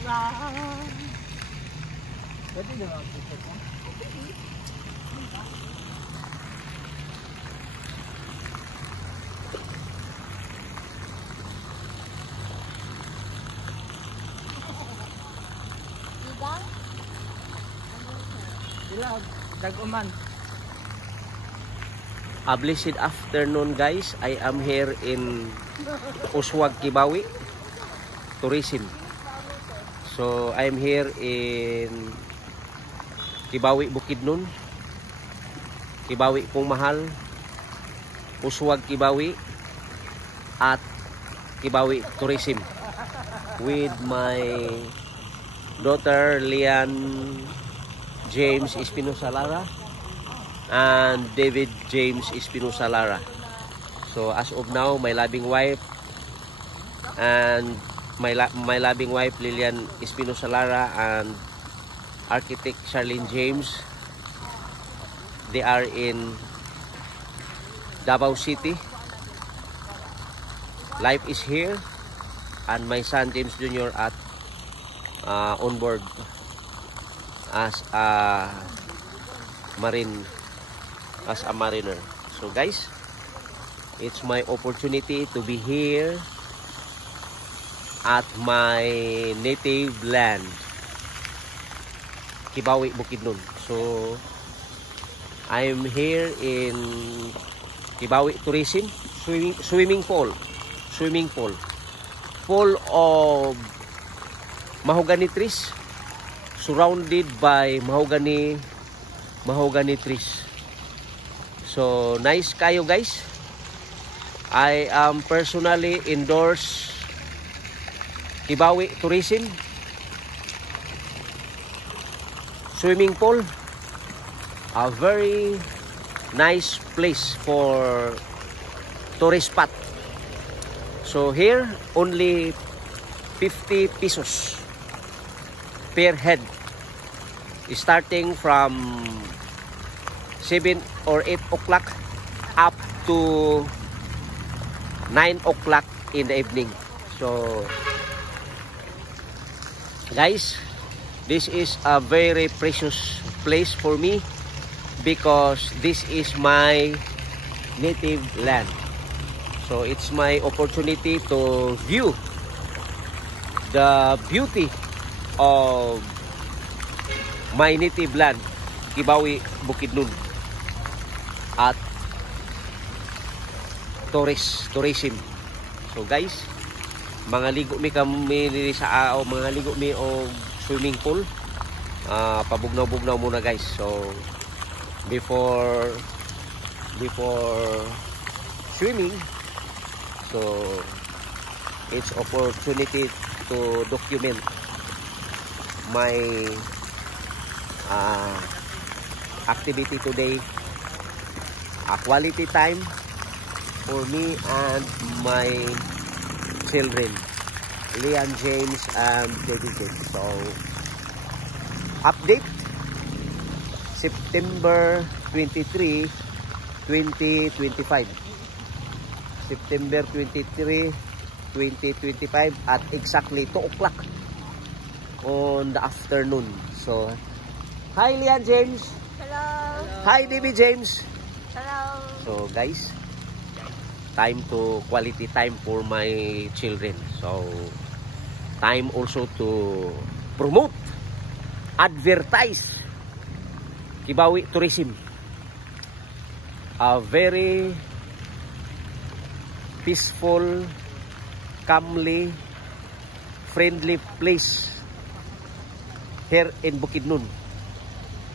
Pwede na lang ito po. Daguman. A blessed afternoon, guys. I am here in Uswag, Kibawi Tourism. So I am here in Kibawi, Bukidnon, Kibawi Kung Mahal, Uswag, Kibawi at Kibawi Tourism with my daughter Lian James Espinosa Lara and David James Espinosa Lara. So as of now, my loving wife and my loving wife Lilian Espinosa Lara and architect Charlene James, they are in Davao City. Life is here, and my son James Jr. at on board as a mariner. So guys, it's my opportunity to be here at my native land, Kibawi, Bukidnon. So I'm here in Kibawi Tourism, swimming pool full of mahogany trees, surrounded by mahogany trees. So nice kayo, guys. I am personally endorse Kibawi Tourism swimming pool, a very nice place for tourist spot. So here only 50 pesos per head, starting from 7 or 8 o'clock up to 9 o'clock in the evening. So guys, this is a very precious place for me because this is my native land. So it's my opportunity to view the beauty of my native land, Kibawi, Bukidnon, at tourism. So guys, mga ligo mi kami sa mga ligo mi og swimming pool. Pabugnaw-bugnaw muna, guys. So before swimming, so it's opportunity to document my activity today, a quality time for me and my children, Lian James and David James. So update September 23, 2025. September 23, 2025 at exactly 2 o'clock on the afternoon. So hi Lian James. Hello. Hi David James. Hello. So guys, time to quality time for my children. So time also to promote, advertise Kibawi Tourism, a very peaceful, calmly, friendly place here in Bukidnon,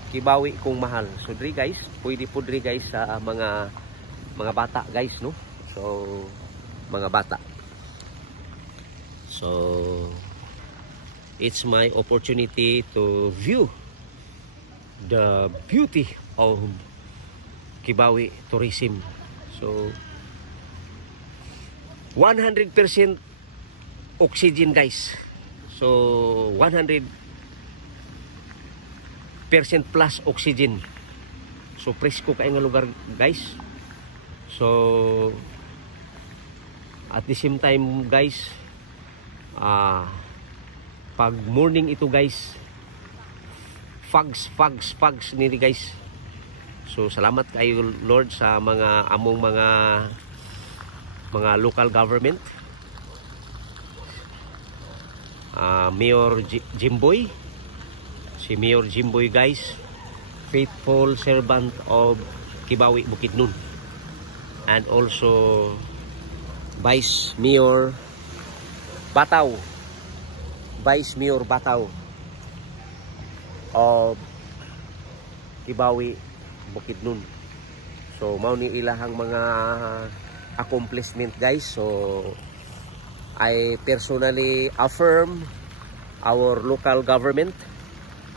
Kibawi Kung Mahal. So diri guys, pwede po diri guys sa mga bata, guys, no? So mga bata. So it's my opportunity to view the beauty of Kibawi Tourism. So 100% oxygen, guys. So 100% plus oxygen. So presko kay nga lugar, guys. So at the same time, guys, Pag morning ito guys, fags nini guys. So salamat kayo Lord sa mga among mga local government. Mayor Jimboy, si Mayor Jimboy guys, faithful servant of Kibawi Bukidnon, and also Vice Mayor Bataw of Kibawi Bukidnon. So mao ni ilahang mga accomplishment guys. So I personally affirm our local government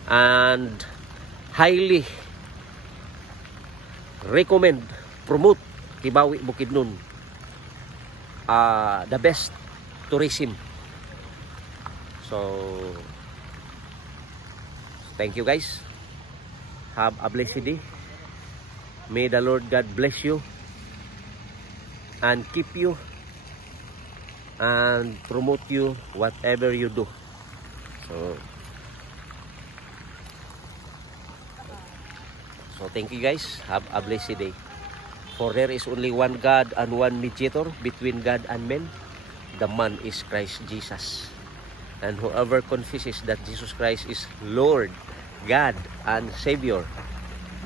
and highly recommend, promote Kibawi Bukidnon, the best tourism. So thank you guys. Have a blessed day. May the Lord God bless you and keep you and promote you whatever you do. So thank you guys. Have a blessed day. For there is only one God and one mediator between God and men. The man is Christ Jesus. And whoever confesses that Jesus Christ is Lord, God, and Savior,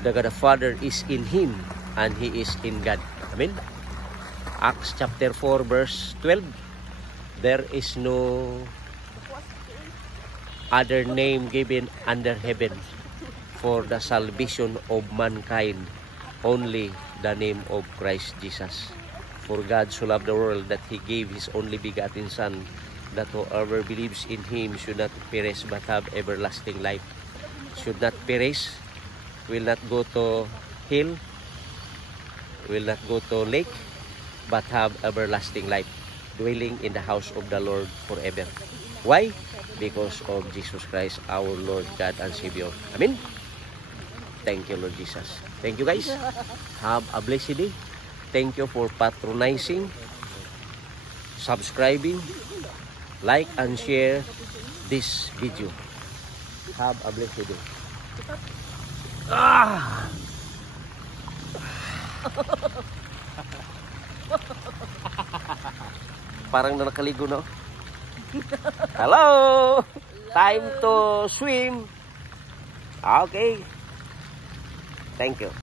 the God the Father is in him and he is in God. Amen. Acts chapter 4 verse 12. There is no other name given under heaven for the salvation of mankind, only the name of Christ Jesus. For God so loved the world that he gave his only begotten Son, that whoever believes in him should not perish but have everlasting life. Should not perish, will not go to hell, will not go to lake, but have everlasting life, dwelling in the house of the Lord forever. Why? Because of Jesus Christ, our Lord, God, and Savior. Amen. Thank you, Lord Jesus. Thank you, guys. Have a blessed day. Thank you for patronizing, subscribing, like, and share this video. Have a blessed day. Parang nakaligo na. Hello! Time to swim. Okay. Thank you.